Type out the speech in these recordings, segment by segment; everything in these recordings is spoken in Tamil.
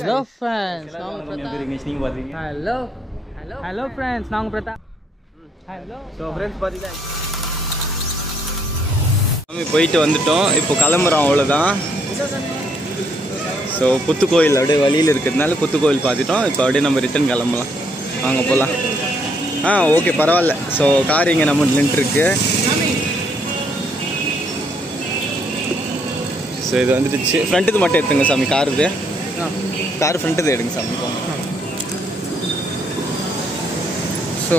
Hello friends, நாங்க பிரதாப். Hello friends, நாங்க பிரதாப். Hello. So friends பாத்தீங்களா? நாம போயிட்டு வந்துட்டோம். இப்போ கிளம்புறோம் அவ்வளவுதான். ஸோ புத்துக்கோயில் அப்படியே வழியில் இருக்கிறதுனால புத்துக்கோயில் பார்த்துட்டோம். இப்போ அப்படியே நம்ம ரிட்டர்ன் கிளம்பலாம். வாங்க போகலாம். ஓகே பரவாயில்ல. ஸோ கார் இங்கே நம்ம நின்றுருக்கு. ஸோ இது வந்துடுச்சு. ஃப்ரண்ட்டு மட்டும் எடுத்துங்க சாமி. கார் இது கார் ஃப்ரண்ட்டு எடுங்க சாமி. ஸோ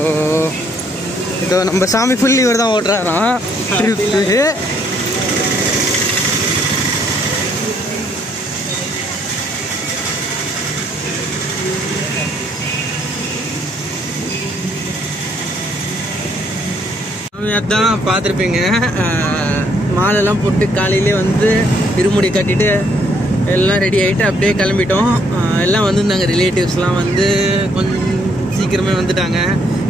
இதோ நம்ம சாமி ஃபுல்லி இவர் தான் ஓட்டுறாராம் ட்ரிப்பு. அதான் பார்த்துருப்பீங்க. மாலெல்லாம் போட்டு காலையிலே வந்து இருமுடி கட்டிட்டு எல்லாம் ரெடி ஆகிட்டு அப்படியே கிளம்பிட்டோம். எல்லாம் வந்துருந்தாங்க. ரிலேட்டிவ்ஸ்லாம் வந்து கொஞ்சம் சீக்கிரமே வந்துட்டாங்க.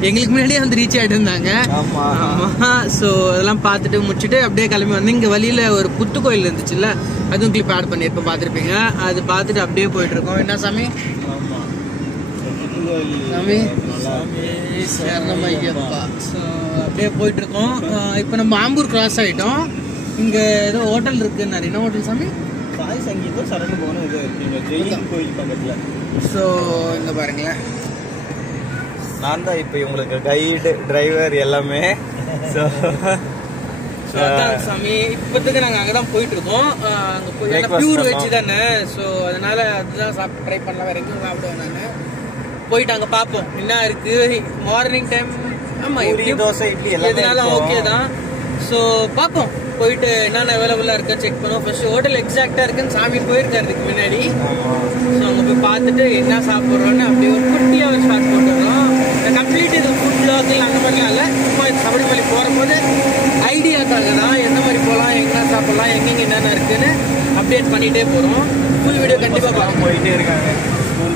எங்களுக்கு முன்னாடியே வந்து ரீச் ஆகிட்டு இருந்தாங்க. ஆமாம். ஸோ அதெல்லாம் பார்த்துட்டு முடிச்சுட்டு அப்படியே கிளம்பி வந்து இங்கே வழியில் ஒரு புத்து கோயில் இருந்துச்சுல்ல, அதுவும் கிளிப் ஆட் பண்ணியிருப்போம், பார்த்துருப்பீங்க. அது பார்த்துட்டு அப்படியே போயிட்டுருக்கோம். என்ன சாமி? சாமி சரணம் ஐயப்பா. ஸோ அப்படியே போயிட்டுருக்கோம். இப்போ நம்ம ஆம்பூர் கிராஸ் ஆகிட்டோம். இங்கே ஏதோ ஹோட்டல் இருக்குன்னு. என்ன ஹோட்டல் சாமி? சாய் சங்கீதம் சரண போகணும். இது இருக்குங்க ஜெயின் கோயில் பக்கத்தில். ஸோ இங்கே பாருங்களேன், நான் தான் இப்போ உங்களுக்கு கைடு டிரைவர் எல்லாமே. ஸோ சாமி இப்போதைக்கு நாங்கள் அங்கே தான் போயிட்டு இருக்கோம். அங்கே போய் பியூர் வெஜ் தானே. ஸோ அதனால அதுதான் சாப்பிட்டு ட்ரை பண்ணலாம். வேற எங்கேயும் சாப்பிடுவேன் நான். போயிட்டு அங்கே பார்ப்போம் என்ன இருக்கு. மார்னிங் டைம் ஆமாம் தோசை இட்லி எதுனாலும் ஓகே தான். ஸோ பார்ப்போம். போயிட்டு என்னென்ன அவைலபிளாக இருக்கா செக் பண்ணுவோம். ஃபர்ஸ்ட் ஹோட்டல் எக்ஸாக்டாக இருக்குன்னு சாமி போயிருக்காரு இதுக்கு முன்னாடி. ஸோ அங்கே போய் பார்த்துட்டு என்ன சாப்பிட்றோன்னு அப்படியே ஒரு குட்டியாக ஒரு ஷார்ட் போட்டுறோம். கம்ப்ளீட் இது ஃபுட் ப்ளாகில் அந்த மாதிரிலாம் இல்லை. சும்மா சபரிமலை போகும்போது ஐடியாக்காக தான் எந்த மாதிரி போகலாம், எங்கே சாப்பிட்லாம், எங்கெங்கே என்னென்ன இருக்குன்னு அப்டேட் பண்ணிகிட்டே போகிறோம். ஃபுல் வீடியோ கண்டிப்பாக பார்க்க போயிட்டே இருக்காங்க.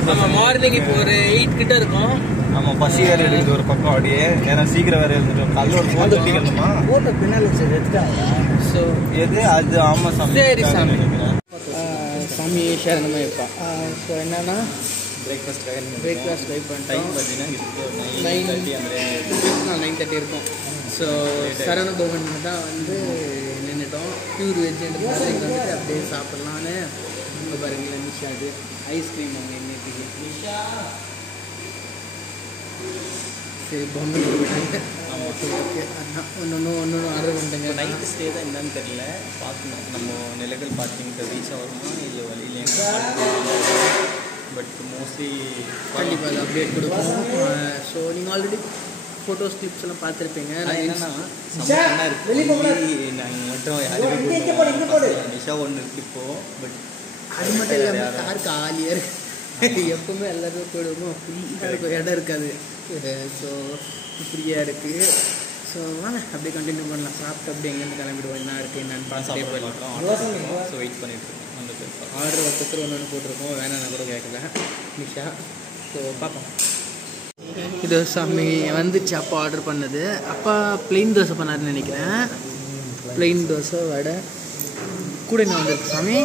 நம்ம மார்னிங் இப்போ ஒரு 8 கிட்ட இருக்கும். ஆமாம், பசி வேறு எடுக்குது ஒரு பக்கம். அப்படியே ஏன்னா சீக்கிரம் வேறு இருந்துட்டோம். காலையில் ஒரு 4 கட்டணுமா போட்ட பின்னால் எடுத்துட்டாங்க. ஸோ எது அது? ஆமாம் சாமி. சரி சாமி. சாமி சரணமாக இருப்பா. ஸோ என்னன்னா பிரேக்ஃபாஸ்ட் ட்ரை பண்ணிட்டோம். டைம் பார்த்தீங்கன்னா 9:30 இருக்கும். ஸோ சரண பவன் தான் வந்து நின்றுட்டோம். பியூர் வெஜ்ஜுன்றதுனால இங்கே வந்துட்டு அப்படியே சாப்பிட்லான்னு. இங்கே பாருங்களேன், நிஷா அது ஐஸ்கிரீம் அவங்க இன்னைக்கு. நிஷா சரி பொம்மை போயிட்டாங்க. ஓகே, அதான் ஒன்று ஆர்டர் பண்ணிட்டேங்க. நைட்டு ஸ்டே தான் என்னன்னு தெரியல, பார்க்கணும். நம்ம நிலைகள் பார்க்கிங் ரீச் ஆகுமா இல்லை வழியில. பட் மோஸ்ட்லி கண்டிப்பாக அது அப்டேட் கொடுப்போம். ஸோ நீங்கள் ஆல்ரெடி ஃபோட்டோஸ் கிளிப்ஸ் எல்லாம் பார்த்துருப்பீங்க. நான் என்னன்னா நாங்கள் மட்டும் யாருமே நிஷா ஒன்று இருக்கு இப்போது. பட் அது மட்டும் இல்லாமல் காருக்கு ஆலியாக இருக்கு. எப்பவுமே எல்லாருமே போயிடுவோம், ஃபுல்லாக இடம் இருக்காது. ஸோ ஃப்ரீயாக இருக்குது. ஸோ வாங்க அப்படியே கண்டினியூ பண்ணலாம். சாப்பிட்டு அப்படியே எங்கேருந்து கிளம்பிடுவோம், என்ன இருக்குது என்னென்னு பார்த்துட்டே போயிடலாம். ஸோ வெயிட் பண்ணிட்டுருக்கோம். ஆர்டர் ஒருத்தர் ஒன்று போட்டிருக்கோம், வேணாம் கூட கேட்கல நிஷா. ஸோ பார்ப்போம். இது சாமி வந்துச்சு. அப்பா ஆர்டர் பண்ணது. அப்பா பிளெயின் தோசை பண்ணாருன்னு நினைக்கிறேன். பிளெயின் தோசை, வடை கூட என்ன வந்துருக்கு சாமி?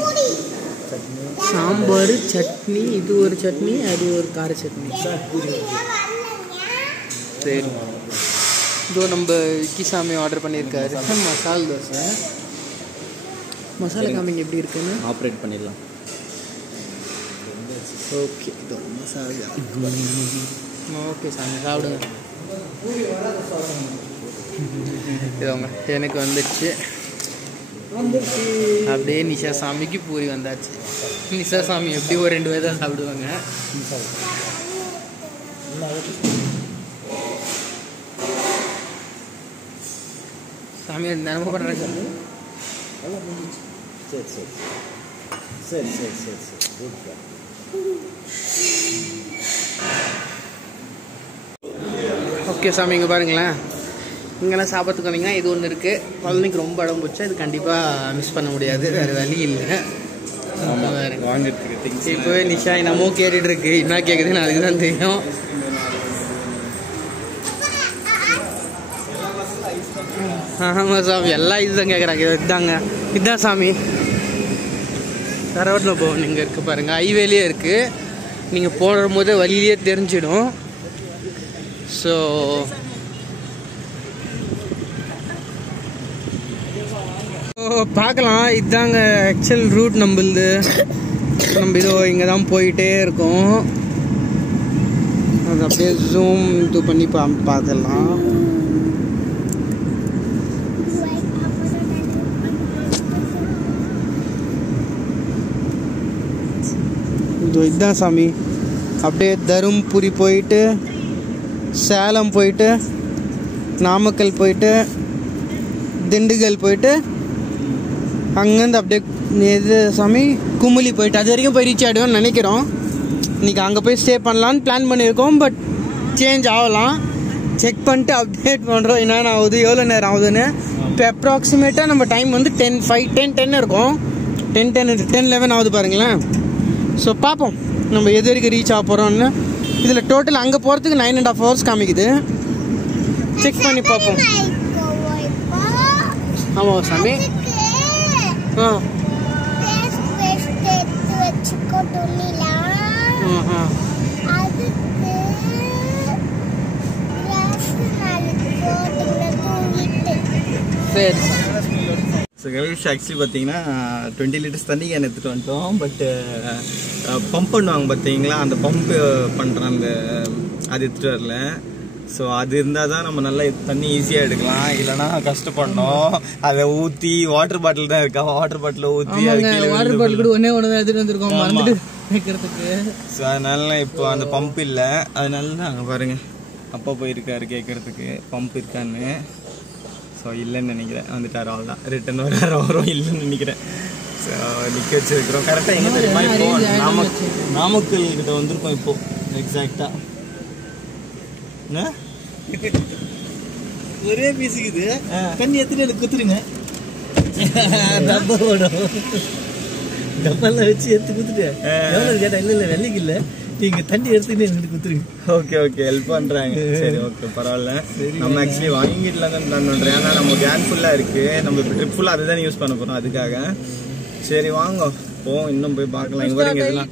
சாம்பார், சட்னி. இது ஒரு சட்னி, அது ஒரு கார சட்னி. சரி, இதோ நம்ம கிசாமி ஆர்டர் பண்ணியிருக்காரு மசால் தோசை. மசாலா காமிங்க எப்படி இருக்குன்னு ஆப்ரேட் பண்ணிடலாம். ஓகே, இதோ மசாலா. ஓகே சாமி சாப்பிடுங்க. இதோங்க எனக்கு வந்துடுச்சு. அப்படியே நிஷா சாமிக்கு பூரி வந்தாச்சு. நிஷா சாமி எப்படி ஒரு 2 பேர் தான் சாப்பிடுவாங்க. சாமி நினைவு பண்ணுறாங்க. சரி. ஓகே சாமி, இங்கே பாருங்களேன். இங்கெல்லாம் சாப்பிட்றதுக்கு வந்தீங்கன்னா இது ஒன்று இருக்குது. குழந்தைக்கு ரொம்ப இடம் போச்சு. இது கண்டிப்பாக மிஸ் பண்ண முடியாது, வேறு வழி இல்லை. இப்போவே நிஷா என்னமோ கேட்டுட்டு இருக்கு. என்ன கேட்குதுன்னு அதுக்கு தான் தெரியும். ஆமாம் சாமி, எல்லாம் இதுதான் கேட்குறாங்க. இதுதாங்க, இதுதான் சாமி. சரவண பவன் இங்கே இருக்குது பாருங்கள், ஹைவேலேயே இருக்குது. நீங்கள் போடும்போது வழியிலே தெரிஞ்சிடும். ஸோ பார்க்கலாம். இதுதாங்க ஆக்சுவல் ரூட் நம்மளுது. நம்ம இதோ இங்கே தான் போயிட்டே இருக்கோம். அது அப்படியே ஜூம் இது பண்ணி பார்த்துடலாம். இதுதான் சாமி. அப்படியே தருமபுரி போயிட்டு, சேலம் போயிட்டு, நாமக்கல் போயிட்டு, திண்டுக்கல் போயிட்டு, அங்கேருந்து அப்படியே இது சாமி குமுளி போயிட்டு அது வரைக்கும் போய் ரீச் ஆகிடுவோம்னு நினைக்கிறோம். இன்றைக்கி அங்கே போய் ஸ்டே பண்ணலான்னு பிளான் பண்ணியிருக்கோம். பட் சேஞ்ச் ஆகலாம். செக் பண்ணிட்டு அப்டேட் பண்ணுறோம் என்னென்ன ஆகுது, எவ்வளோ நேரம் ஆகுதுன்னு. இப்போ அப்ராக்சிமேட்டாக நம்ம டைம் வந்து 10:10 இருக்கும். 10:11 ஆகுது பாருங்களேன். ஸோ பார்ப்போம் நம்ம எது வரைக்கும் ரீச் ஆக போகிறோம்னு. இதில் டோட்டல் அங்கே போகிறதுக்கு 9.5 hours காமிக்குது. செக் பண்ணி பார்ப்போம். ஆமாம் சாமி. சரி. ஸோ கைஸ் ஆக்சுவலி பார்த்தீங்கன்னா 20 liters தண்ணி கேன் எடுத்துகிட்டு வந்துட்டோம். பட்டு பம்ப் பண்ணுவாங்க பார்த்தீங்களா, அந்த பம்ப்பு பண்ணுற அந்த அது எடுத்துகிட்டு வரல. ஸோ அது இருந்தால் தான் நம்ம நல்லா தண்ணி ஈஸியாக எடுக்கலாம். இல்லைனா கஷ்டப்படணும். அதை ஊற்றி வாட்டர் பாட்டில் தான் இருக்கா, வாட்டர் பாட்டில் ஊற்றி வாட்டர் பாட்டில் கூட ஒன்றே ஒன்று தான் எடுத்துகிட்டு வந்துருக்கோம் மறந்துட்டு வைக்கிறதுக்கு. ஸோ அதனால இப்போ அந்த பம்ப் இல்லை. அதனால தான் அங்கே பாருங்கள் அப்பா போயிருக்காரு கேட்குறதுக்கு பம்ப் இருக்கான்னு. ஸோ இல்லைன்னு நினைக்கிறேன், வந்துட்டார். அவள் தான் ரிட்டன் வரும் இல்லைன்னு நினைக்கிறேன். ஸோ நிற்க வச்சுருக்கிறோம். கரெக்டாக எங்கே தெரியுமா, இப்போ நாமக்கல் கிட்ட வந்திருக்கோம் இப்போது எக்ஸாக்டாக. ஒரே பீஸுக்குது தண்ணி எத்தனை எனக்கு குத்துருங்க. டப்பால வச்சு எடுத்து குத்துட்டு எவ்வளோ கேட்டா இல்லை வெள்ளைக்கு இல்லை நீங்க தண்ணி எடுத்துக்கிட்டு எனக்கு குத்துருங்க. ஓகே ஓகே ஹெல்ப் பண்ணுறாங்க. சரி ஓகே பரவாயில்ல. நம்ம ஆக்சுவலி வாங்கிட்டுலாம் தான் பிளான் பண்ணுறேன். ஏன்னா நம்ம கேன் ஃபுல்லாக இருக்குது. நம்ம இப்போ ட்ரிப் ஃபுல்லாக அதை தான் யூஸ் பண்ண போகிறோம் அதுக்காக. சரி வாங்க போவோம், இன்னும் போய் பார்க்கலாம். இங்கே பாருங்க இதெல்லாம்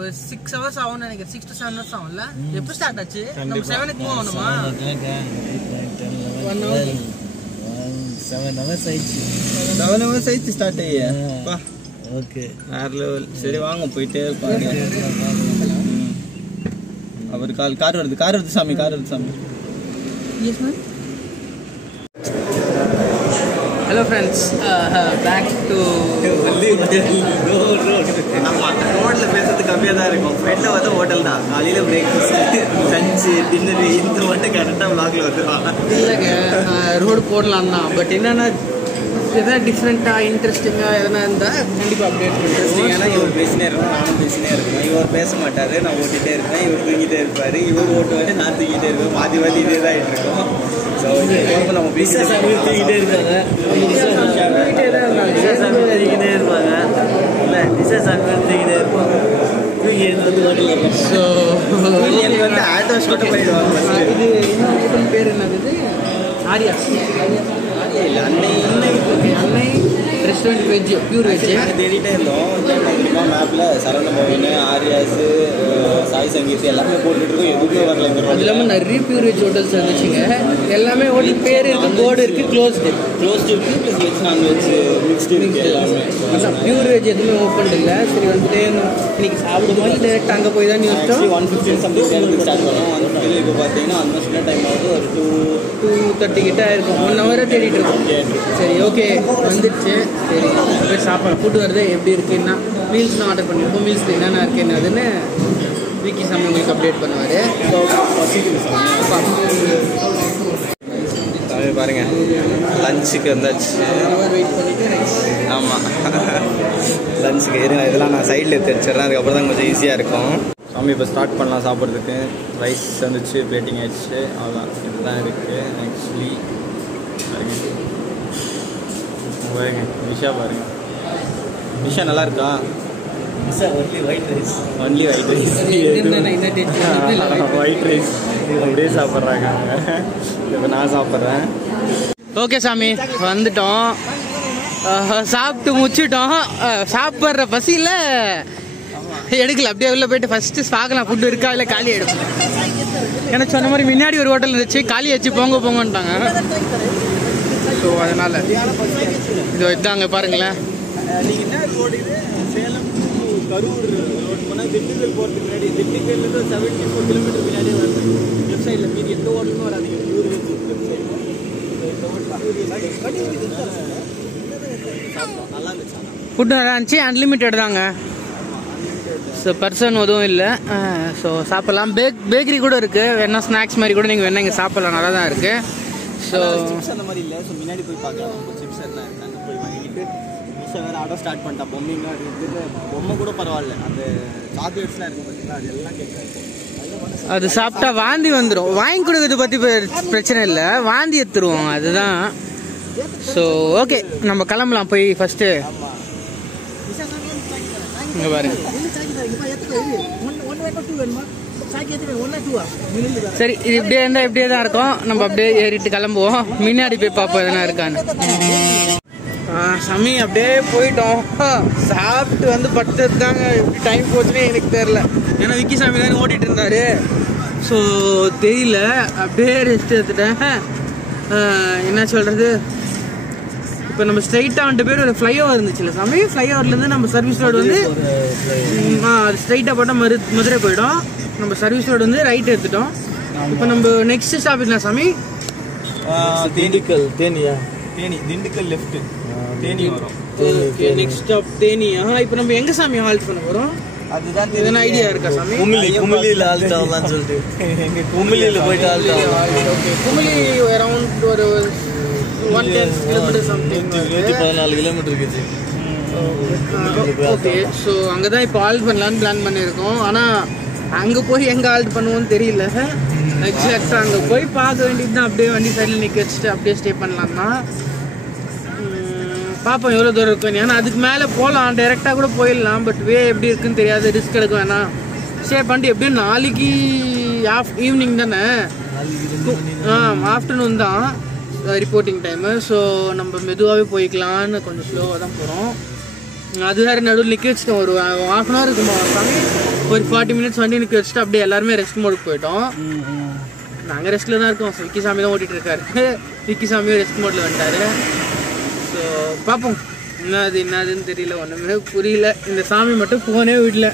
ஒரு 6 hours ஆகும்னு நினைக்கிறேன். 6 to 7 hours ஆகும்ல. எப்போ ஸ்டார்ட் ஆச்சு? நம்ம 7க்கு மூவ் ஆகணுமா? 7 hours ஆயிடுச்சு. 7 hours ஆயிடுச்சு ஸ்டார்ட் ஆகியா? ஓகே வேற லெவல். சரி வாங்க போயிட்டே இருப்பாங்க. அவர் கார் வருது சாமி, கார் வருது சாமி. ஹலோ ஃப்ரெண்ட்ஸ், பேக் டு ரோட்டில் பேசுறது கம்மியாக தான் இருக்கும். ஃப்ரெண்டில் வந்து ஹோட்டல் தான். காலையில் பிரேக்ஃபாஸ்ட்டு, லஞ்சு, டின்னரு இந்த மட்டும் கரெக்டாக விளாகில் வந்துடுவாங்க. இல்லைங்க, ரோடு போடலாம் தான். பட் என்னென்னா எதனா டிஃப்ரெண்ட்டாக இன்ட்ரெஸ்டிங்காக எதனா இருந்தால் கண்டிப்பாக அப்டேட் பண்ணுறேன். ஏன்னா இவர் பேசினே இருக்கணும், நானும் பேசினே இருக்கேன். இவர் பேச மாட்டார், நான் ஓட்டிகிட்டே இருப்பேன். இவர் தூங்கிட்டே இருப்பார். இவர் ஓட்டுவார், நான் தூங்கிட்டே இருப்பேன். மாற்றி இதே தான் ஆகிட்டு இருக்கோம். ஸோ இது நம்ம பிஸ்னஸ் தூக்கிட்டே இருக்காங்க. தூக்கிட்டே இருப்பாங்க. இல்லை டிஷஸ் தூக்கிட்டே இருப்பாங்க. தூக்கி வந்து ஓட்டல. ஸோ எனக்கு வந்து ஆட்டோஸ் மட்டும் போயிடுவாங்க. இது என்ன ஹோட்டல் பேர் என்னது? ஆரியா இல்லை அன்னை ரெஸ்டாரண்ட் வெஜ், பியூர் வெஜ். தேடிட்டே இருந்தோம். மேப்பில் சரவண பவன், ஆரியாஸு, சாய் சங்கீத் எல்லாமே போட்டுருக்கோம். எதுவுமே வரல. அது இல்லாமல் நிறைய பியூர் வெஜ் ஹோட்டல்ஸ் இருந்துச்சுங்க. எல்லாமே ஹோட்டல் பேர் இருக்குது, போர்டு இருக்குது, க்ளோஸ்டு இருக்குது. ப்ளஸ் வெஜ் நான்வெஜ் மிக்ஸ்டு இருக்குது எல்லாமே. அதான் பியூர் வெஜ் எதுவுமே ஓப்பன் இல்லை. சரி வந்துட்டு இன்னைக்கு சாப்பிடும்போது டேரெக்டாக அங்கே போய் தான் யோசிச்சோம். 1:15 சம்திங் நேரத்துக்கு ஸ்டார்ட் பண்ணோம். 1:15 இப்போ பார்த்தீங்கன்னா அந்த சின்ன டைம் ஆகுது. ஒரு 2:30 கிட்ட இருக்கும். 1 hour தேடிட்டு இருக்கோம். சரி ஓகே வந்துடுச்சு. சரி போய் சாப்பாடு ஃபுட்டு வருது எப்படி இருக்குன்னா மீல்ஸ்லாம் ஆர்டர் பண்ணியிருக்கோம். மீல்ஸில் என்னென்ன இருக்குது என்னதுன்னு வீக்கி சாமி உங்களுக்கு அப்டேட் பண்ணுவார். பாருங்க லஞ்சுக்கு வந்தாச்சு. வெயிட் பண்ணிவிட்டு ரைஸ். ஆமாம் லஞ்சுக்கு இருங்க, இதெல்லாம் நான் சைடில் எடுத்து வச்சிடுறேன். அதுக்கப்புறம் தான் கொஞ்சம் ஈஸியாக இருக்கும். சாமி இப்போ ஸ்டார்ட் பண்ணலாம் சாப்பிட்றதுக்கு. ரைஸ் வந்துச்சு, பிளேட்டிங் ஆயிடுச்சு. அவ்வளோதான், இதுதான் இருக்குது ஆக்சுவலி. பாருங்க நிஷா, பாருங்க நிஷா நல்லா இருக்கா? Only white rice. Only white rice. White rice அப்படியே சாப்பிட்றாங்க. இப்போ நான் சாப்பிட்றேன். ஓகே சாமி வந்துட்டோம். சாப்பிட்டு முடிச்சிட்டோம். சாப்பிட்ற பசியில் எடுக்கல, அப்படியே உள்ள போயிட்டு ஃபர்ஸ்ட் பார்க்கலாம் ஃபுட்டு இருக்கா இல்லை காலி ஆகிடும். எனக்கு சொன்ன மாதிரி முன்னாடி ஒரு ஹோட்டல் இருந்துச்சு, காலி ஆச்சு, போங்கன்ட்டாங்க. ஸோ அதனால் இது இதாங்க பாருங்களேன். நீங்கள் என்ன ரோடு இது? சேலம் டு கரூர் ரோடு போனால் திண்டுக்கல் போகிறதுக்கு முன்னாடி, திண்டுக்கல்லேருந்து 74 கிலோமீட்டர் பின்னாடியே வருது. லெஃப்ட் சைடில் மீதி எந்த ஹோட்டலும் வராதிங்க. நல்லா இருந்துச்சு. ஃபுட்டு நல்லா இருந்துச்சு, அன்லிமிட்டட் தாங்க. ஸோ பர்சன் எதுவும் இல்லை. ஸோ சாப்பிட்லாம். பேக்கரி கூட இருக்குது, வேணா ஸ்நாக்ஸ் மாதிரி கூட நீங்கள் வேணா இங்கே சாப்பிட்லாம், நல்லா தான் இருக்குது. ஸோ சிப்ஸ் அந்த மாதிரி இல்லை. ஸோ முன்னாடி போய் பார்க்கலாம். சிப்ஸ் எல்லாம் இருக்காங்க, போய் வாங்கிட்டு மிஷா வேறு ஆர்டர் ஸ்டார்ட் பண்ணிட்டா. பொம்மைங்க இருக்குது, பொம்மை கூட பரவாயில்ல. அந்த சாக்லேட்ஸ்லாம் இருக்குது பார்த்தீங்களா, அது எல்லாம் கேட்காது. அது சாப்பிட்டா வாந்தி வந்துடும். வாங்கி கொடுக்கறது பற்றி பிரச்சனை இல்லை, வாந்தி எடுத்துருவோம், அதுதான். ஸோ ஓகே, நம்ம கிளம்பலாம் போய் ஃபஸ்ட்டு. இங்கே பாருங்க. சரி, இது இப்படியே இருந்தால் இப்படியே தான் இருக்கும். நம்ம அப்படியே ஏறிட்டு கிளம்புவோம். முன்னாடி போய் பார்ப்போம் எதனா இருக்கான்னு. சாமி அப்படியே போயிட்டோம். சாப்பிட்டு வந்து படுத்தது தாங்க. எப்படி டைம் போச்சுன்னே எனக்கு தெரியல. ஏன்னா விக்கி சாமி தான் ஓட்டிகிட்டு இருந்தாரு. ஸோ தெரியல, அப்படியே ரெஸ்ட் எடுத்துட்டேன். என்ன சொல்கிறது, இப்போ நம்ம ஸ்ட்ரைட்டாக வந்துட்டு பேர் ஒரு ஃப்ளைஓவர் இருந்துச்சுல்ல சாமி, ஃப்ளைஓவர்லேருந்து நம்ம சர்வீஸ் ரோடு வந்து அது ஸ்ட்ரைட்டாக போட்டால் மதுரை போயிடும். நம்ம சர்வீஸ் ரோடு வந்து ரைட் எடுத்துட்டோம். இப்போ நம்ம நெக்ஸ்ட் ஸ்டாப் என்ன சாமி? திண்டுக்கல். திண்டுக்கல் லெஃப்ட் தேனி வரும். நெக்ஸ்ட் ஸ்டாப் தேனியா? இப்போ நம்ம எங்கே சாமி ஹால்ட் பண்ண போகிறோம்? அதுதான் எதனா ஐடியா இருக்கா சாமி? குமிலியில் ஹால்ட் ஆகலாம்னு சொல்லிட்டு எங்கள் குமிலியில் போயிட்டு ஹால்ட் ஆகலாம். குமிலி அரௌண்ட் ஒரு 110 கிலோமீட்டர் சம்திங், 14 கிலோமீட்டர் இருக்குது. ஓகே, ஸோ அங்கே தான் இப்போ ஹால்ட் பண்ணலான்னு பிளான் பண்ணியிருக்கோம். ஆனால் அங்கே போய் எங்கே ஹால்ட் பண்ணுவோன்னு தெரியல. எக்ஸாக்டாக அங்கே போய் பார்க்க வேண்டியது தான். அப்படியே வண்டி சைடில் நிற்க வச்சுட்டு அப்படியே ஸ்டே பண்ணலாம்னா பார்ப்போம் எவ்வளோ தூரம் இருக்கும். ஏன்னா அதுக்கு மேலே போகலாம், டைரெக்டாக கூட போயிடலாம். பட் வே எப்படி இருக்குன்னு தெரியாது, ரிஸ்க் எடுக்க வேணாம். ஸ்டே பண்ணிட்டு எப்படியும் நாளைக்கு ஈவினிங் தானே, ஆஃப்டர்நூன் தான் ரிப்போர்ட்டிங் டைமு. ஸோ நம்ம மெதுவாகவே போய்க்கலான்னு கொஞ்சம் ஸ்லோவாக தான் போகிறோம். அது வேறு நடுவில் நிற்க வச்சுட்டோம். ஒரு 1/2 hour இருக்குமா சாமி, ஒரு 40 minutes வண்டி நிற்க வச்சுட்டு அப்படியே எல்லாருமே ரெஸ்ட் மோடுக்கு போயிட்டோம். நாங்கள் ரெஸ்ட்டில் தான் இருக்கோம். விக்கி சாமி தான் ஓட்டிகிட்டு இருக்காரு. விக்கி சாமியும் ரெஸ்ட் மோடில் வந்துட்டாரு. ஸோ பார்ப்போம் என்னதுன்னு தெரியல, ஒன்றுமே புரியல. இந்த சாமி மட்டும் ஃபோனே விடல.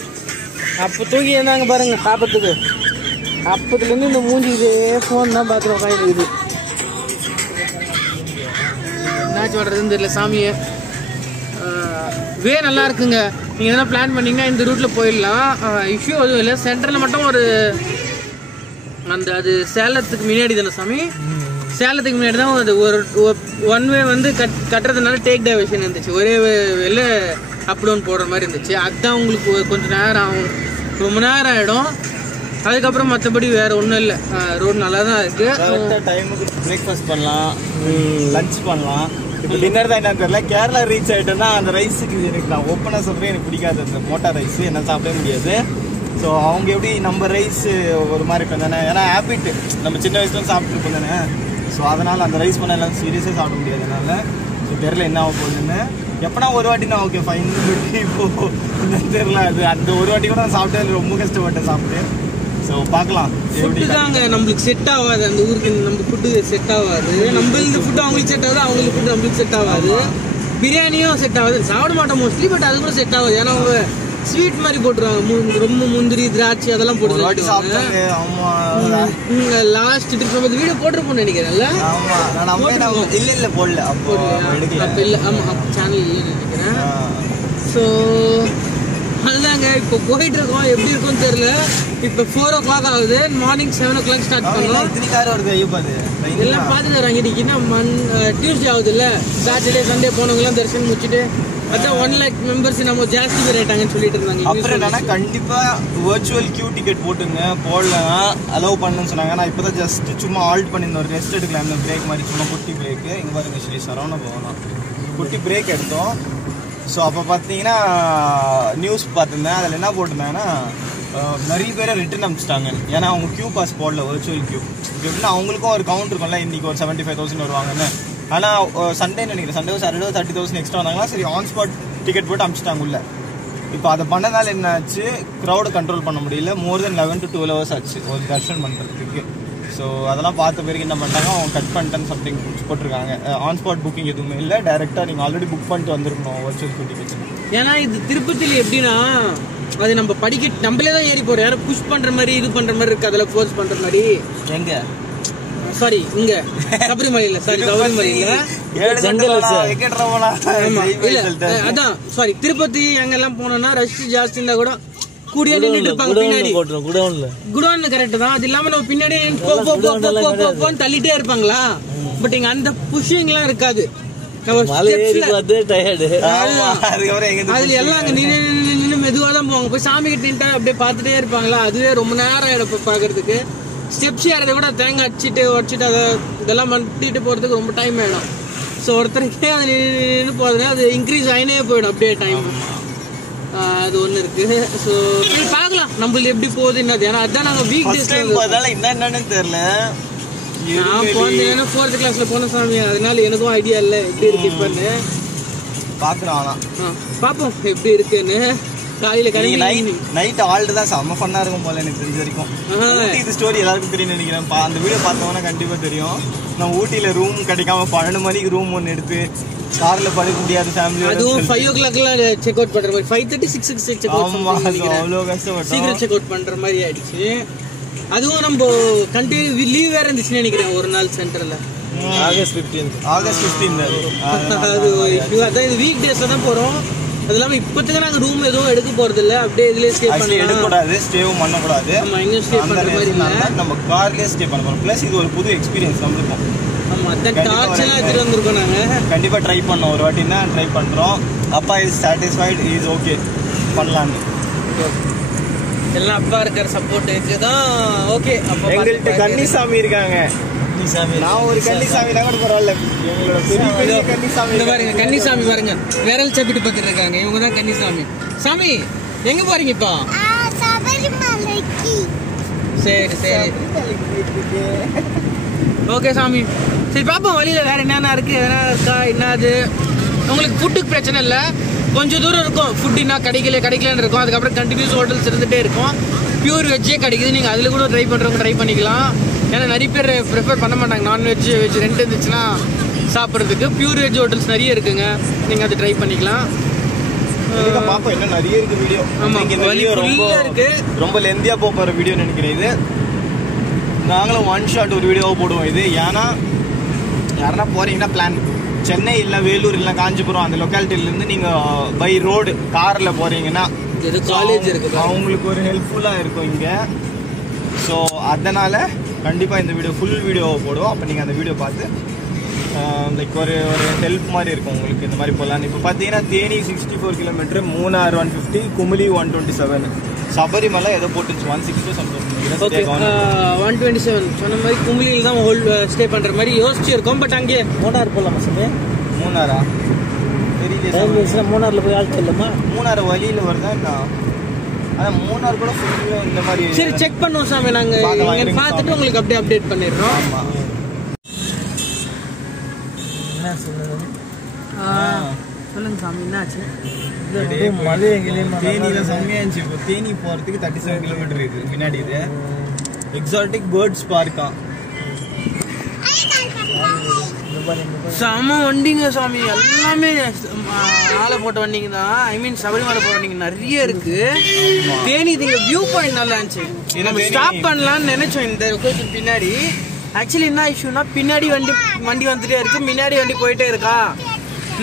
அப்போ தூங்கி இருந்தாங்க பாருங்க சாப்பிட்றதுக்கு. அப்போதுலேருந்து இந்த மூஞ்சி இதே ஃபோன் தான் பார்த்துட்டு உட்காந்துருக்குது. என்ன சொல்கிறதுன்னு தெரியல சாமியை. வே நல்லா இருக்குங்க. நீங்கள் எதனா பிளான் பண்ணிங்கன்னா இந்த ரூட்டில் போயிடலாம். இஷ்யூ எதுவும் இல்லை. சென்டரில் மட்டும் ஒரு அந்த அது சேலத்துக்கு முன்னாடி தானே சாமி, சேலத்துக்கு முன்னாடி தான் அது ஒரு 1 way வந்து கட்டுறதுனால டேக் டைவர்ஷன் இருந்துச்சு. ஒரே வெளில அப் டவுன் போடுற மாதிரி இருந்துச்சு. அதுதான் உங்களுக்கு கொஞ்சம் நேரம் ஆகும், ரொம்ப நேரம் ஆகிடும். அதுக்கப்புறம் மற்றபடி வேறு ஒன்றும் இல்லை. ரோடு நல்லா தான் இருக்குது. டைமுக்கு பிரேக்ஃபாஸ்ட் பண்ணலாம், லஞ்ச் பண்ணலாம். இப்போ டின்னர் தான் என்னன்னு தெரியல. கேரளா ரீச் ஆகிட்டோன்னா அந்த ரைஸுக்கு எனக்கு நான் ஓப்பனாக சொல்கிறேன், எனக்கு பிடிக்காது அந்த மோட்டார் ரைஸு, என்னால் சாப்பிடவே முடியாது. ஸோ அவங்க எப்படி நம்ம ரைஸ் ஒரு மாதிரி இருக்கும் தானே, ஏன்னா ஹேபிட் நம்ம சின்ன வயசுல சாப்பிட்ருப்போம் தானே. ஸோ அதனால் அந்த ரைஸ் பண்ண எல்லாம் சீரியஸாக சாப்பிட முடியாது என்னால். ஸோ தெரில என்ன ஆக போகுதுன்னு. எப்போனா ஒரு வாட்டி நான் ஓகே ஃபைன் இப்போ தெரில. அது அந்த ஒரு வாட்டி கூட நான் சாப்பிட்டது ரொம்ப கஷ்டப்பட்டேன் சாப்பிட்டு. ஸோ பார்க்கலாம். ஃபுட்டு தாங்க நம்மளுக்கு செட் ஆகாது, அந்த ஊருக்கு நம்ம ஃபுட்டு செட் ஆகாது. நம்மளுக்கு ஃபுட்டு அவங்களுக்கு செட் ஆகுது, அவங்களுக்கு ஃபுட்டு நம்மளுக்கு செட் ஆகாது. பிரியாணியும் செட் ஆகுது, சாப்பிட மாட்டோம் மோஸ்ட்லி. பட் அது கூட செட் ஆகுது. ஏன்னா அவங்க ஸ்வீட் மாதிரி போட்டுருவாங்க, ரொம்ப முந்திரி திராட்சை அதெல்லாம் போட்டு சாப்பிட்டாங்க. லாஸ்ட் ட்ரிப் நம்ம வீடியோ போட்டிருப்போம்னு நினைக்கிறேன்ல. இல்லை போடல அப்போ இல்லை. ஆமாம், சேனல் இல்லைன்னு நினைக்கிறேன். ஸோ அதுதாங்க இப்போ போயிட்டு இருக்கோம். எப்படி இருக்கும்னு தெரியல. இப்போ 4 o'clock ஆகுது. மார்னிங் 7 o'clock ஸ்டார்ட் பண்ணலாம். எல்லாம் பார்த்துட்டு வராங்க. இன்னைக்கு டியூஸ்டே ஆகுது இல்லை, சாட்டர்டே சண்டே போனவங்களாம் தரிசனம் முடிச்சுட்டு அதான் 1 lakh members நம்ம ஜாஸ்தி பேர் ஆயிட்டாங்கன்னு சொல்லிட்டு இருந்தாங்க. அப்புறம் என்னன்னா கண்டிப்பாக வர்ச்சுவல் கியூ டிக்கெட் போட்டுங்க, போடலாம் அலோவ் பண்ணுன்னு சொன்னாங்க. நான் இப்போ தான் ஜஸ்ட் சும்மா ஆல்ட் பண்ணியிருந்தேன், ஒரு ரெஸ்ட் எடுக்கலாம். இந்த பிரேக் மாதிரி சும்மா குட்டி பிரேக்கு. இங்கே பாருங்க ஸ்ரீ சரவண பவனம் குட்டி பிரேக் எடுத்தோம். ஸோ அப்போ பார்த்தீங்கன்னா நியூஸ் பார்த்துருந்தேன். அதில் என்ன போட்டிருந்தாங்கன்னா நிறைய பேரை ரிட்டர்ன் அனுப்பிச்சிட்டாங்க. ஏன்னா அவங்க கியூ பாஸ் போடல, வர்ச்சுவல் கியூ. எப்படின்னா அவங்களுக்கும் ஒரு கவுண்ட் இருக்கும்ல, இன்றைக்கி ஒரு 75,000 வருவாங்கன்னு. ஆனால் சண்டே நினைக்கிறேன், சண்டே சாட்டர்டே 30,000 எக்ஸ்ட்ரா வந்தாங்கன்னா சரி ஆன் ஸ்பாட் டிக்கெட் போட்டு அனுப்பிச்சிட்டாங்க உள்ள. இப்போ அதை பண்ணதால என்ன ஆச்சு, க்ரௌடு கண்ட்ரோல் பண்ண முடியல. மோர் தென் 11 to 12 hours ஆச்சு ஒரு தர்ஷன் பண்ணுறதுக்கு. ஸோ அதெல்லாம் பார்த்த பிறகு என்ன பண்ணிட்டாங்க, அவங்க கட் பண்ணிட்டேன்னு சம்திங் போட்டிருக்காங்க. ஆன் ஸ்பாட் புக்கிங் எதுவுமே இல்லை, டேரெக்டாக நீங்கள் ஆல்ரெடி புக் பண்ணிட்டு வந்துருக்கணும் வர்ச்சுவல் டிக்கெட்ஸ். ஏன்னா இது திருப்பதியில் எப்படின்னா அது நம்ம நம்மளே தான் ஏறி போறோம், யாரும் புஷ் பண்ற மாதிரி இது பண்ற மாதிரி இருக்கு, அதில் ஃபோர்ஸ் பண்ற மாதிரி. எங்க சாரி இங்க சபரிமலையில, சாரி சபரிமலையில அதான் சாரி திருப்பதி அங்கெல்லாம் போனோம்னா ரஷ் ஜாஸ்தி இருந்தா கூட கூடிய நின்றுட்டு இருப்பாங்க பின்னாடி. குடோன் கரெக்ட் தான், அது இல்லாம நம்ம பின்னாடி தள்ளிட்டே இருப்பாங்களா. பட் இங்க அந்த புஷிங் எல்லாம் இருக்காது. அதுல எல்லாம் அங்க நின்று மெதுவா தான் போவாங்க. போய் சாமி கிட்ட நின்று அப்படியே பார்த்துட்டே இருப்பாங்களா, அதுவே ரொம்ப நேரம் ஆயிடும் பாக்குறதுக்கு. ஸ்டெப்ஸ் ஏறதை கூட தேங்காய் அடிச்சுட்டு உடச்சிட்டு அதை இதெல்லாம் பண்ணிட்டு போறதுக்கு ரொம்ப டைம் ஆயிடும். ஸோ ஒருத்தருக்கே அது நின்று போறதுன்னா அது இன்க்ரீஸ் ஆகினே போயிடும் அப்படியே டைம். அது ஒண்ணு இருக்கு. ஸோ பார்க்கலாம் நம்மளுக்கு எப்படி போகுது என்னது. ஏன்னா அதான் நாங்கள் வீக் டேஸ்ல என்னன்னு தெரியல. நான் போனேன்னா 4th கிளாஸ்ல போன சாமி, அதனால எனக்கும் ஐடியா இல்லை எப்படி இருக்கு இப்பன்னு. பார்க்கலாம், பார்ப்போம் எப்படி இருக்குன்னு. காலையில நைட் ஆல்டு தான் செம்ம ஃபன்னா இருக்கும் போல எனக்கு தெரிஞ்ச வரைக்கும். ஊட்டி ஸ்டோரி எல்லாருக்கும் தெரியும் நினைக்கிறேன். அந்த வீடியோ பார்த்தோம்னா கண்டிப்பா தெரியும். நம்ம ஊட்டியில ரூம் கிடைக்காம 12 மணிக்கு ரூம் ஒன்று எடுத்து கார்ல படுக்க முடியாது ஃபேமிலி. அதுவும் 5 o'clock செக் அவுட் பண்ற மாதிரி 5:30 6 செக் அவுட். அவ்வளோ கஷ்டப்பட்டோம், சீக்கிரம் செக் அவுட் பண்ற மாதிரி ஆயிடுச்சு. அதுவும் நம்ம கண்டினியூ லீவ் வேற இருந்துச்சுன்னு நினைக்கிறேன் ஒரு நாள் சென்டர்ல. ஆகஸ்ட் 15 அதான் இது வீக் டேஸ்ல தான் போறோம். அது இல்லாம இப்போதைக்கு நாங்க ரூம் எதுவும் எடுக்க போறது இல்ல, அப்படியே இதுலயே ஸ்டே பண்ணலாம். எடுக்க கூடாது, ஸ்டேவும் பண்ண கூடாது. ஆமா, எங்க ஸ்டே பண்ற மாதிரி இல்ல, நம்ம கார்லயே ஸ்டே பண்ண போறோம். ப்ளஸ் இது ஒரு புது எக்ஸ்பீரியன்ஸ் நம்மளுக்கும். ஆமா, அந்த டார்ச் எல்லாம் எடுத்து வந்திருக்கோம் நாங்க. கண்டிப்பா ட்ரை பண்ணோம், ஒரு வாட்டி தான் ட்ரை பண்றோம். அப்பா இஸ் சாட்டிஸ்ஃபைட், இஸ் ஓகே பண்ணலாம்னு. எல்லாம் அப்பா இருக்கிற சப்போர்ட்டுக்கு தான் ஓகே. அப்போ எங்கள்கிட்ட கன்னிசாமி இருக்காங்க. நான் ஒரு கன்னிசாமி தான் கூட பரவாயில்ல. எங்களோட பெரிய கன்னிசாமி பாருங்க, கன்னிசாமி பாருங்க விரல் சப்பிட்டு பார்த்துட்டு இருக்காங்க. இவங்க தான் கன்னிசாமி. சாமி எங்க போறீங்க இப்போ? சரி சரி ஓகே சாமி. சரி பாப்போம் வழியில வேற என்னென்ன இருக்கு, எதனா இருக்கா என்னது. உங்களுக்கு ஃபுட்டுக்கு பிரச்சனை இல்லை, கொஞ்சம் தூரம் இருக்கும் ஃபுட் என்ன கிடைக்கலன்னு இருக்கும். அதுக்கப்புறம் கண்டினியூஸ் ஹோட்டல்ஸ் இருந்துகிட்டே இருக்கும். பியூர் வெஜ்ஜே கிடைக்குது, நீங்கள் அதில் கூட ட்ரை பண்ணுறவங்க ட்ரை பண்ணிக்கலாம். ஏன்னா நிறைய பேர் ப்ரிஃபர் பண்ண மாட்டாங்க நான்வெஜ் வெஜ் ரெண்டு இருந்துச்சுன்னா சாப்பிட்றதுக்கு. பியூர் வெஜ் ஹோட்டல்ஸ் நிறைய இருக்குங்க, நீங்கள் அதை ட்ரை பண்ணிக்கலாம். பாப்போம் இன்னும் நிறைய இருக்கு வீடியோ. ஆமாம், வீடியோ ரொம்ப லெந்தியாக போகிற வீடியோ நினைக்கிறேன் இது. நாங்களும் ஒன் ஷாட் ஒரு வீடியோவை போடுவோம் இது. ஏன்னா யாருன்னா போகிறீங்கன்னா பிளான் சென்னை இல்லை வேலூர் இல்லை காஞ்சிபுரம் அந்த லொக்காலிட்டியிலேருந்து நீங்கள் பை ரோடு காரில் போகிறீங்கன்னா காலேஜ் இருக்குது, அவங்களுக்கு ஒரு ஹெல்ப்ஃபுல்லாக இருக்கும் இங்கே. ஸோ அதனால் கண்டிப்பாக இந்த வீடியோ ஃபுல் வீடியோவை போடுவோம். அப்போ நீங்கள் அந்த வீடியோ பார்த்து லைக் ஒரு ஹெல்ப் மாதிரி இருக்கும் உங்களுக்கு. இந்த மாதிரி போகலான்னு இப்போ பார்த்தீங்கன்னா தேனி 64 கிலோமீட்டர், மூணார் 150, குமுளி 127, சபரிமலை ஏதோ போட்டுச்சு 160 சம்திங். 127 சொன்ன மாதிரி குமுளியில் தான் ஹோல் ஸ்டே பண்ணுற மாதிரி யோசிச்சு இருக்கோம். பட் அங்கே மூணார் போகலாமா சார்? மூணாரா தெரியல, மூணாரில் போய் ஆள் சொல்லலாமா? மூணார் வழியில் வருதா என்ன? அதான் மூணார் கூட ஃபுல்லாக இந்த மாதிரி. சரி செக் பண்ணுவோம் சாமி, நாங்கள் பார்த்துட்டு உங்களுக்கு அப்படியே அப்டேட் பண்ணிடுறோம். ஆமாம் சொல்லுங்க சாமி என்னாச்சு? தேனியில செம்மையா இருந்துச்சு. இப்போ தேனி போறதுக்கு 37 கிலோமீட்டர் இருக்கு முன்னாடி. இது எக்ஸாட்டிக் பேர்ட்ஸ் பார்க்கா, செம வண்டிங்க சாமி. எல்லாமே ஆளை போட்ட வண்டிங்க தான். ஐ மீன் சபரிமலை போட்ட வண்டிங்க நிறைய இருக்கு. தேனி இங்க வியூ பாயிண்ட் நல்லா இருந்துச்சு. நம்ம ஸ்டாப் பண்ணலாம்னு நினைச்சோம் இந்த லொகேஷன் பின்னாடி. ஆக்சுவலி என்ன இஷ்யூனா பின்னாடி வண்டி வந்துட்டே இருக்கு, முன்னாடி வண்டி போயிட்டே இருக்கா,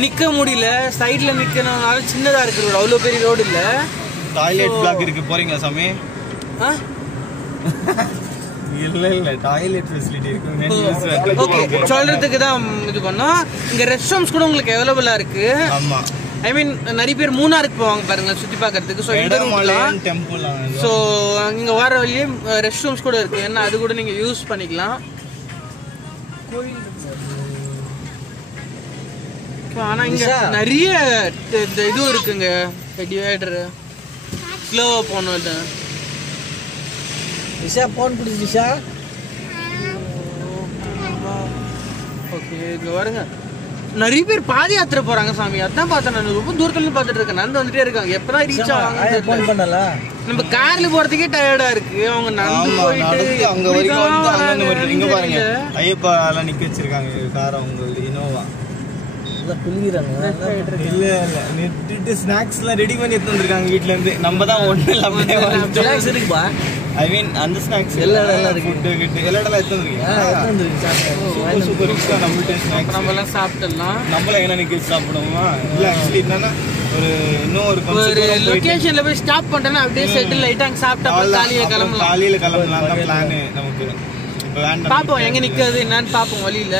நிக்க முடியல. சைட்ல நிக்கனால சின்னதா இருக்கு ரோடு, அவ்வளவு பெரிய ரோடு இல்ல. டாய்லெட் பிளாக் இருக்கு, போறீங்களா சாமி? இல்ல டாய்லெட் ஃபெசிலிட்டி இருக்கு. ஓகே, சொல்றதுக்கு தான் இது பண்ணோம். இங்க ரெஸ்ட் ரூம்ஸ் கூட உங்களுக்கு அவைலபிளா இருக்கு. ஆமா, ஐ மீன் நிறைய பேர் மூணாருக்கு போவாங்க பாருங்க சுத்தி பாக்கிறதுக்கு. ஸோ ஸோ இங்க வர வழியே ரெஸ்ட் ரூம்ஸ் கூட இருக்கு, ஏன்னா அது கூட நீங்க யூஸ் பண்ணிக்கலாம். ஆனா இங்க நிறைய இதுவும் இருக்குங்க, டிவைடர் ஸ்லோவா போனோம். நிஷா போன் பிடிச்சி நிஷா. ஓகே இங்க வருங்க. நிறைய பேர் பாத யாத்திரை போறாங்க சாமி. அதான் பார்த்தேன் நான். ரொம்ப தூரத்துல இருந்து பார்த்துட்டு இருக்கேன். நடந்து வந்துட்டே இருக்காங்க. எப்பதான் ரீச் ஆவாங்க? நம்ம கார்ல போறதுக்கே டயர்டா இருக்கு. அவங்க நடந்து போயிட்டு அங்க வரைக்கும் இங்க பாருங்க ஐயப்பா எல்லாம் நிக்க வச்சிருக்காங்க கார். அவங்க இனோவா இல்ல நிறுத்திட்டு ஸ்நாக்ஸ் எல்லாம் ரெடி பண்ணி எடுத்து வந்திருக்காங்க வீட்டுல இருந்து. நம்ம தான் ஒண்ணு இல்லாம ஐ மீன் அந்த ஸ்நாக்ஸ் எல்லா ஃபுட்டு கிட்டு எல்லா இடத்துல எடுத்து வந்திருக்கீங்க. சூப்பர் ரிக்ஸா நம்மள்ட்ட ஸ்நாக்ஸ் நம்ம எல்லாம் சாப்பிடலாம். நம்மள என்ன நிக்க சாப்பிடுவோமா? இல்ல ஆக்சுவலி என்னன்னா ஒரு லொகேஷன்ல போய் ஸ்டாப் பண்ணிட்டேன்னா அப்படியே செட்டில் ஆயிட்டு அங்க சாப்பிட்டா காலையில கிளம்பலாம் தான் பிளான் நமக்கு. இப்போ பாப்போம் எங்க நிக்கிறது என்னன்னு பாப்போம். வழியில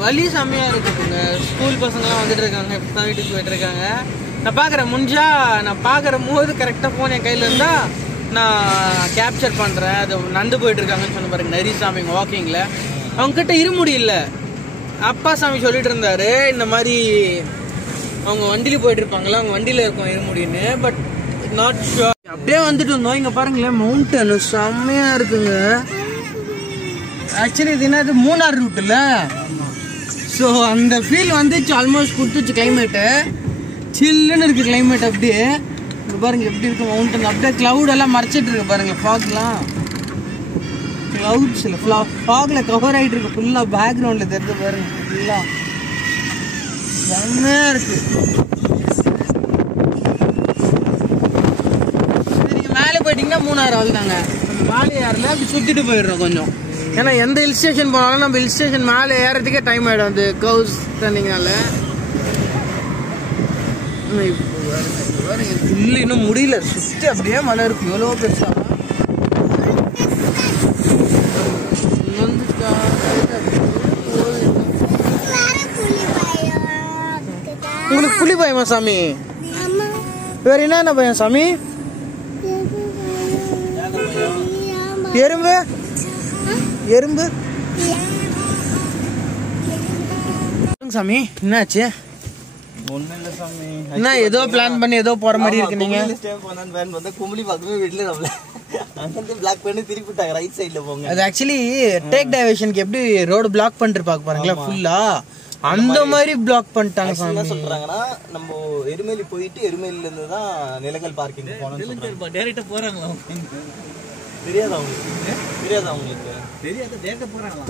வழி செம்மையா இருக்குங்க. ஸ்கூல் பசங்கலாம் வந்துட்டு இருக்காங்க. இப்பதான் வீட்டுக்கு போயிட்டு இருக்காங்க. நான் பாக்குறேன். முடிஞ்சா நான் பாக்குற போது கரெக்டா போன் என் கையில இருந்தா நான் கேப்சர் பண்றேன். அது நடந்து போயிட்டு இருக்காங்கன்னு சொன்ன பாருங்க. நரி சாமி வாக்கிங்ல அவங்க கிட்ட இருமுடி இல்ல. அப்பா சாமி சொல்லிட்டு இருந்தாரு இந்த மாதிரி அவங்க வண்டியில போயிட்டு இருப்பாங்களா, அவங்க வண்டியில இருக்கும் இருமுடின்னு. But not sure. அப்படியே வந்துட்டு இருந்தோம். இங்க பாருங்களேன் மவுண்டன் செம்மையா இருக்குங்க. ஆக்சுவலி இது என்னது மூணார் ரூட் இல்ல. ஸோ அந்த ஃபீல் வந்துச்சு. ஆல்மோஸ்ட் கொடுத்துச்சு. கிளைமேட்டு சில்லுன்னு இருக்கு கிளைமேட். அப்படியே இங்கே பாருங்க எப்படி இருக்கு மவுண்டன். அப்படியே கிளவுட் எல்லாம் மறைச்சிட்டு இருக்கு பாருங்க. ஃபாக்லாம் கிளவுட்ஸ் இல்லை ஃபாக்ல கவர் ஆகிட்டு இருக்கு ஃபுல்லாக. பேக்ரவுண்டில் தெரிஞ்சு பாருங்க ஃபுல்லாக செம்மையா இருக்கு. நீங்க மேலே போயிட்டீங்கன்னா மூணாறு ஆகுதாங்க. மேலே ஏறல அப்படி சுத்திட்டு போயிடுறோம் கொஞ்சம். ஏன்னா எந்த ஹில் ஸ்டேஷன் போனாலும் நம்ம ஹில் ஸ்டேஷன் மேலே ஏறதுக்கே டைம் ஆயிடும் அந்த கர்வ்ஸ் தண்ணிங்கனால. ஃபுல்லு இன்னும் முடியல. சுற்றி அப்படியே மலை இருக்கு. எவ்வளோ பெருசா உங்களுக்கு புலி பயமா சாமி? வேற என்ன பயம் சாமி? எறும்பு எறும்பு சாமி என்னாச்சு? ஒன்னும் இல்ல சாமி. என்ன ஏதோ பிளான் பண்ணி ஏதோ போற மாதிரி இருக்கு. நீங்க கும்பலி பக்கமே வீட்டுல நம்மள அங்க பிளாக் பண்ணி திருப்பிட்டாங்க. ரைட் சைடுல போங்க. அது ஆக்சுவலி டேக் டைவர்ஷனுக்கு எப்படி ரோடு பிளாக் பண்ணிட்டு பாருங்களா ஃபுல்லா அந்த மாதிரி பிளாக் பண்ணிட்டாங்க. என்ன சொல்றாங்கன்னா நம்ம எருமேலி போயிட்டு எருமேலில இருந்து தான் நிலங்கல் பார்க்கிங் போனோம். டைரக்டா போறாங்களா? தெரியாதா உங்களுக்கு? தெரியாதா உங்களுக்கு? தெரியாத டைரக்டா போறாங்களா?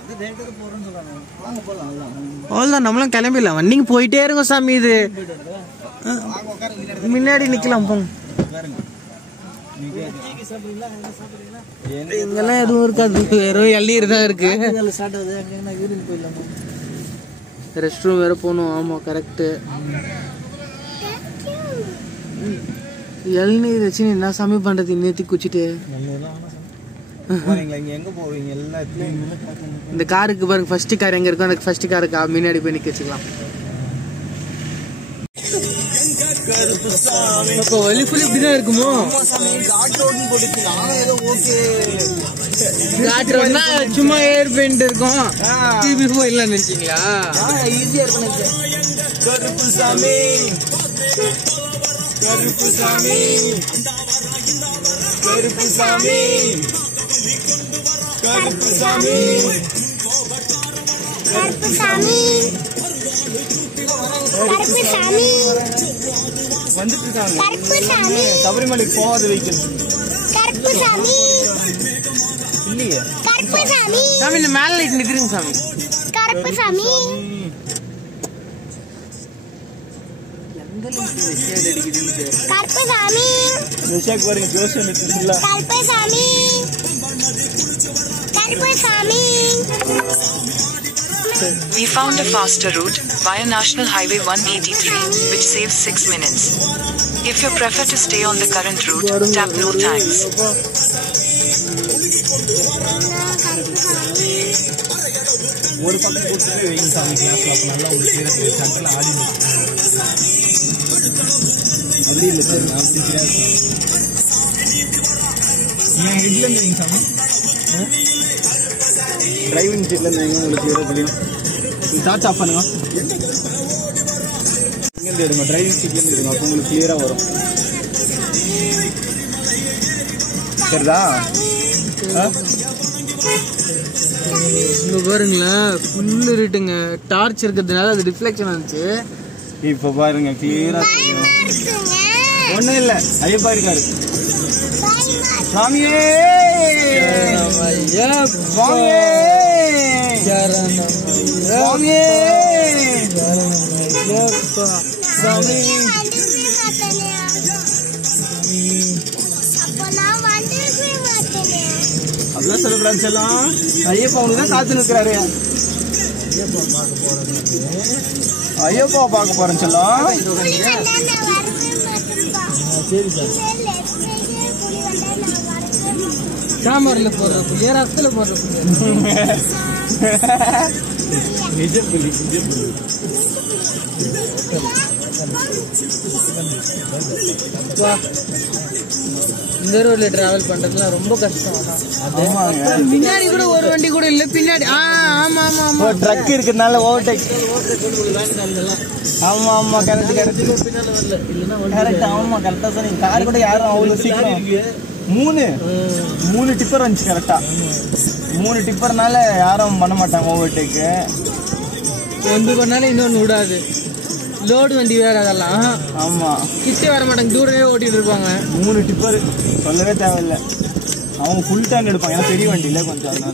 அந்த டைரக்டா போறேன்னு சொல்றாங்க. வாங்க போலாம். அவ்வளவுதான் நம்மளும் கிளம்பிடலாம். வண்டிங்க போயிட்டே இருங்க சாமி. இது முன்னாடி நிக்கலாம் போங்க. இங்கெல்லாம் எதுவும் இருக்காது. வெறும் எல்லீர் தான் இருக்கு. ரெஸ்ட் ரூம் வேற போகணும். ஆமா கரெக்ட். இளநீர் வச்சு என்ன சாமி பண்றது? இன்னேத்தி குச்சிட்டு இந்த காருக்கு பாருங்க. ஃபர்ஸ்ட் கார் எங்க இருக்கும்? அந்த ஃபர்ஸ்ட் காருக்கு முன்னாடி போய் நிக்க வச்சுக்கலாம். வலி ஃபுல் இப்படிதான் இருக்குமோ? சும்மா ஏர் பெயிண்ட் இருக்கும். டிவி இல்ல நினைச்சீங்களா? ஈஸியா இருக்கும். கருப்பு சாமி கருப்பு சாமி கருப்பு சாமி கருப்பு சாமி கருப்பு சாமி கருப்பு சாமி வந்துட்டு இருக்காங்க. கருப்பு சாமி சபரிமலைக்கு போகாத வெஹிக்கிள். கருப்பு சாமி இல்லையே. கருப்பு சாமி சாமி இந்த மேல லைட் நிக்கிறீங்க சாமி. கருப்பு சாமி கருப்பு சாமி நிஷாக்கு பாருங்க ஜோஷம் இருக்குல்ல. கருப்பு சாமி கருப்பு சாமி. We found a faster route via National Highway 183, which saves 6 minutes. If you prefer to stay on the current route, tap no thanks. ஒரு பக்கம் போட்டு வெயிங் சாமி கிளாஸ்ல அப்ப நல்லா உங்களுக்கு தெரியும். சென்டர்ல ஆடி அப்படி இல்லை சார். அப்படி கிடையாது. ஏன் ஹெட்ல இருந்தீங்க சாமி? டிரைவிங் சீட்ல இருந்தீங்க உங்களுக்கு தெரியும். டார்ச் ஆஃப் பண்ணுங்க. இங்க எடுங்க. டிரைவிங் சீட்ல இருந்து எடுங்க. அப்போ உங்களுக்கு கிளியரா வரும். சரிதா? இங்க பாருங்களேன், ஃபுல் இருட்டுங்க. டார்ச் இருக்கிறதுனால அது ரிஃப்ளெக்ஷன் வந்துச்சு. இப்ப பாருங்க கிளியரா ஒண்ணும் இல்ல. ஐயப்பா இருக்காரு. சாமியே சுவாமியே சுவாமியே சாமி. அப்படிலாம் சொல்லக்கூடாது செல்லம். ஐயப்பா அவனுக்கு தான் காத்து நிற்கிறாரு. ஐயப்பா பார்க்க போறேன் செல்லம். சாம்பார்ல போடுற புள்ளி, ரசத்துல போடுற புள்ளி. நிஜ புலி நிஜ புலி. இந்த ரோட்ல டிராவல் பண்றதுலாம் ரொம்ப கஷ்டம். முன்னாடி கூட ஒரு வண்டி கூட இல்ல, பின்னாடி. ஆமா ஆமா ஆமா, ட்ரக் இருக்கிறதுனால ஓவர்டேக். ஆமா ஆமா கரெக்ட் கரெக்ட் கரெக்ட். ஆமா கரெக்டா சொன்னீங்க. கார் கூட யாரும் அவ்வளவு சீக்கிரம் மூணு டிப்பர் வந்துச்சு கரெக்டா. 3 டிப்பர்னால யாரும் பண்ண மாட்டாங்க ஓவர்டேக்கு. ஒன்று பண்ணாலும் இன்னொன்னு விடாது. லோடு வண்டி வேற அதெல்லாம். ஆமா கிட்டே வர மாட்டாங்க, தூரமே ஓட்டிட்டு இருப்பாங்க. 3 டிப்பர் சொல்லவே தேவையில்லை. அவங்க ஃபுல் டேங்க் எடுப்பாங்க. ஏன்னா பெரிய வண்டி இல்லை கொஞ்சம். அதனால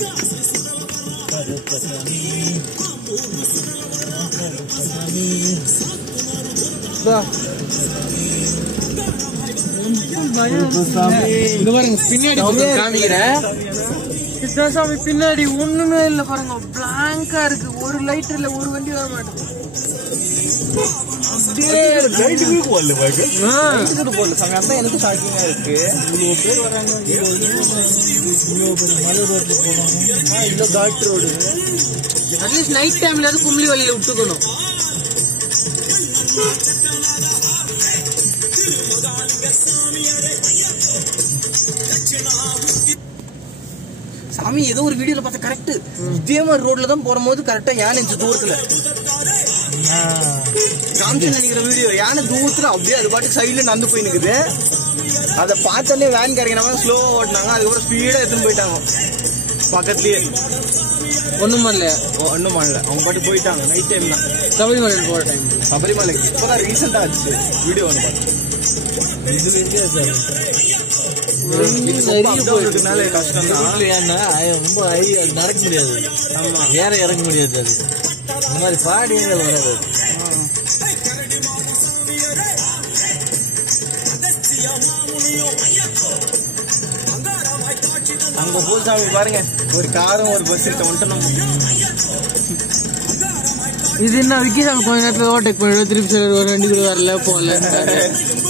இங்க பாருங்க பின்னாடி காமிக்கிறேன். சித்தாசாமி பின்னாடி ஒண்ணுமே இல்ல பாருங்க, பிளாங்கா இருக்கு. ஒரு லைட் இல்ல, ஒரு வண்டி வர மாட்டேங்குது. எனக்கு ஷாக்கிங்கா இருக்கு. இவ்வளவு பேர் வராங்க, இவ்வளவு பேர் மலை ரோட்ல போனாங்க. இல்ல காட் ரோடு. அட்லீஸ்ட் நைட் டைம்ல கும்பலி வழியில விட்டுக்கணும். சாமி ஏதோ ஒரு வீடியோல பார்த்தா கரெக்ட் இதே மாதிரி ரோட்ல தான் போகும்போது கரெக்டா யானை தூரத்துல காமிச்சு நினைக்கிற வீடியோ. யானை தூரத்துல அப்படியே அது பாட்டு சைட்ல நடந்து போய் நிக்குது. அதை பார்த்தோன்னே வேன் கிடைக்கிறவங்க ஸ்லோவா ஓட்டினாங்க. அதுக்கப்புறம் ஸ்பீடா எடுத்துன்னு போயிட்டாங்க பக்கத்துலயே. ஒண்ணும் பண்ணல. அவங்க பாட்டு போயிட்டாங்க. நைட் டைம் தான். சபரிமலை போற டைம். சபரிமலை இப்பதான் ரீசெண்டா ஆச்சு வீடியோ ஒன்று பார்த்தேன். கஷ்டம் தான். ரொம்ப நடக்க முடியாது. ஆமா வேற இறங்க முடியாது. அது இந்த மாதிரி பாடியங்கள் வராது. அங்க பூசாமி பாருங்க, ஒரு காரும் ஒரு பஸ் கிட்ட வந்துட்டோம். இது என்ன விக்கிசாமி கொஞ்ச நேரத்துல ஓவர்டேக் பண்ணிடுவோம். திருப்பி சிலர் ஒரு வண்டி கூட வரல போகல.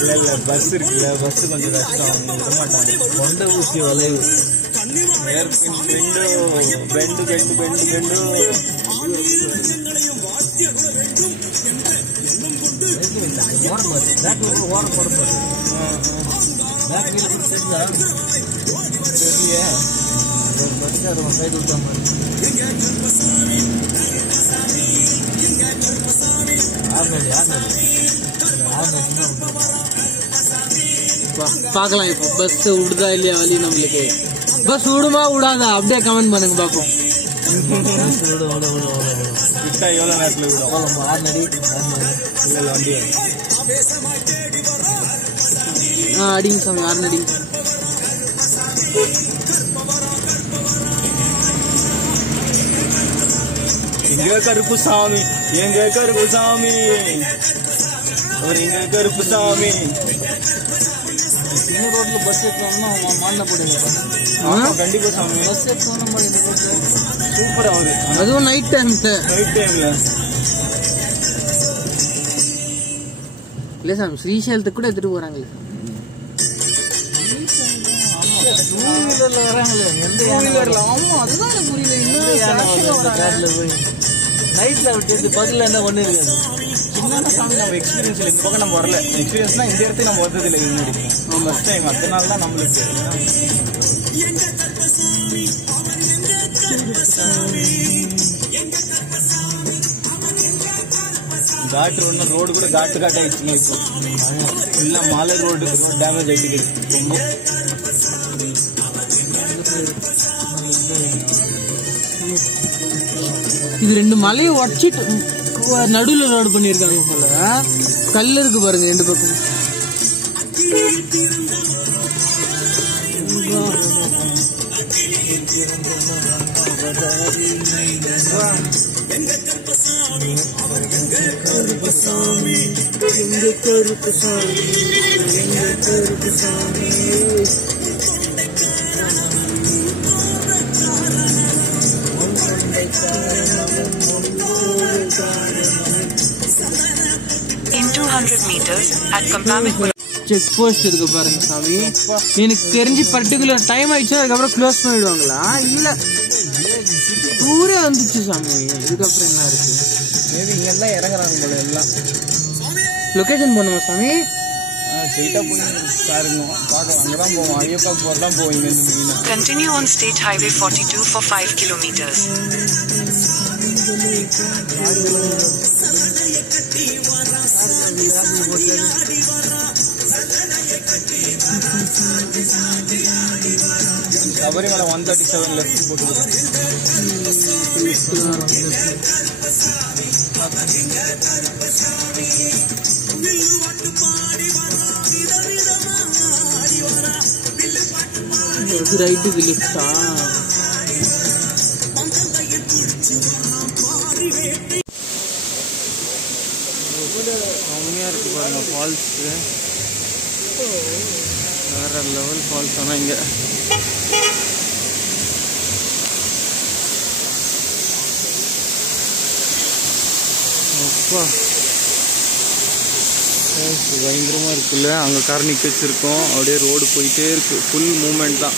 இல்ல பஸ் இருக்குல்ல, பஸ் கொஞ்சம் கஷ்டம். விட மாட்டாங்க. கொண்ட ஊசி வளைவு பெண்டு ஓரம் போட சைடு விட்டா மாதிரி பாக்கலாம். இப்போ பஸ் விடுதா இல்லையா வழி நம்மளுக்கு? பஸ் விடுமா விடாதா அப்படியே கமெண்ட் பண்ணுங்க பாப்போம். எவ்வளவு நேரத்துல விடும்? வண்டி அடிங்க சாமி, யாருன்னு அடிங்க. எங்க கருப்பு சாமி, எங்க கருப்பு சாமி, ஒரு எங்க கருப்பு சாமி. சின்ன ரோட்ல பஸ் எடுத்தோம்னா மாண்ட போடுங்க. கண்டிப்பா சாமி பஸ் எடுத்தோம்னா இந்த ரோட்ல சூப்பரா ஆகுது. அதுவும் நைட் டைம்ல. இல்ல சாமி ஸ்ரீசைலத்துக்கு கூட எடுத்துட்டு போறாங்களே. வராங்களே எந்த ஆமா அதுதான் எனக்கு புரியல. இன்னும் நைட்ல விட்டு பகல்ல என்ன ஒண்ணு இருக்காது. சின்ன சாமி நம்ம எக்ஸ்பீரியன்ஸ் இல்லை. இந்த பக்கம் நம்ம வரல. எக்ஸ்பீரியன்ஸ்னா இந்த இடத்துக்கு நம்ம வந்தது இல்லை. முன்னாடி ஃபர்ஸ்ட் டைம். அதனால தான் நம்மளுக்கு காட்டு ஒன்று ரோடு கூட காட்டு ஆயிடுச்சுங்க. இப்போ எல்லாம் மாலை ரோடு டேமேஜ் ஆகிட்டு ரொம்ப. இது 2 மலையை உடச்சிட்டு நடுவில் ரோடு பண்ணியிருக்காங்க போல. கல் இருக்கு பாருங்க 2 பக்கம். In 200 meters at Compamit check post இருக்கு பாருங்க சாமி. எனக்கு தெரிஞ்சு பர்டிகுலர் டைம் ஆயிடுச்சு, அதுக்கப்புறம் க்ளோஸ் பண்ணிடுவாங்களா? இல்ல ஊரே வந்துச்சு சாமி. இதுக்கப்புறம் என்ன இருக்கு? இங்கெல்லாம் இறங்குறாங்க போல எல்லாம். லொகேஷன் போகணுமா சாமி? ஸ்ட்ரெயிட்டாக போய் பாருங்க, பார்க்கலாம். அங்கே தான் போவோம், ஐயப்பா தான் போவீங்க. Continue on State Highway 42 for 5 kilometers. Sabarimala 137 left போட்டுருக்கேன். ரைட்டுக்கு லிஃப்டா? கம்மியாக இருக்கு பாருங்க ஃபால்ஸு. வேற லெவல் ஃபால்ஸ். ஆனால் இங்கே அப்பா பயங்கரமாக இருக்குல்ல. அங்கே கார் நிற்க வச்சுருக்கோம். அப்படியே ரோடு போயிட்டே இருக்கு. ஃபுல் மூமெண்ட் தான்.